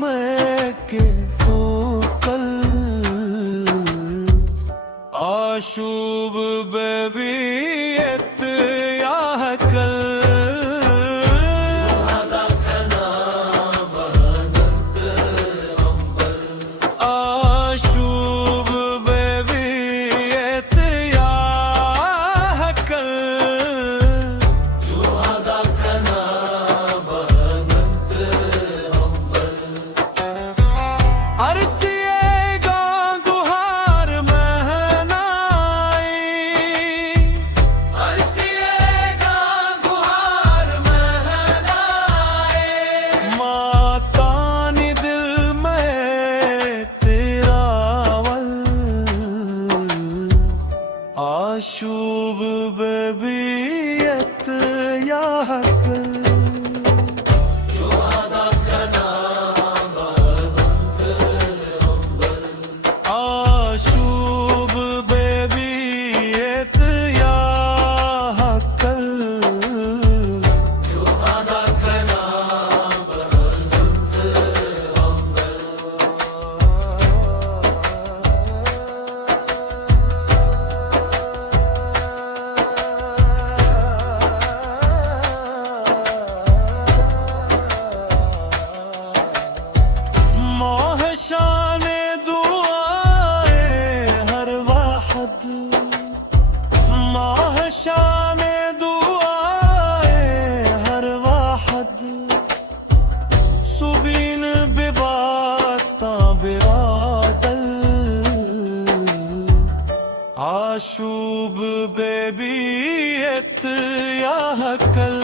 में के कल आशुब बेबी या कल आशुब बेबी या कल अरसिएगा गुहार महनाई अरसिएगा गुहार महनाई माता नी दिल में तेरा वल आशुब बेबीयत या कल आशुब बेबीयत या कल मोहशाने दुआए हर वाहद मोहशाने दुआए हर वाहद सुबीन बिबाता बिरादल आशुब बेबीयत या कल